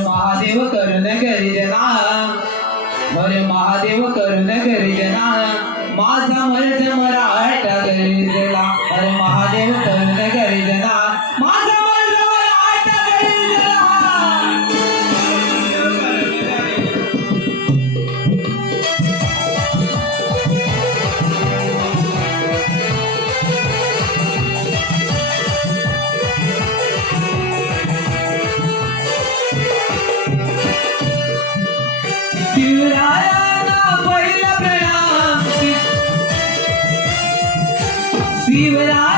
महादेव करुण गरिजना हर महादेव करुण गरिजना माझा मर्द मराठा गरिजना हर શિવરાયાના પહેલા પ્રણામ શિવરાય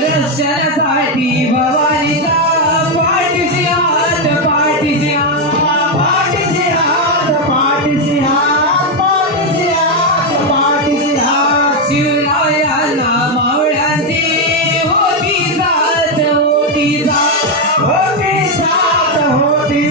रक्षणासाठी भवानीचा पाठीशी हात पाठीशी हात पाठीशी हात पाठीशी हात पाठीशी हात पाठीशी हात शिवरायांना मावळ्यांची होती जात होती जात होती होती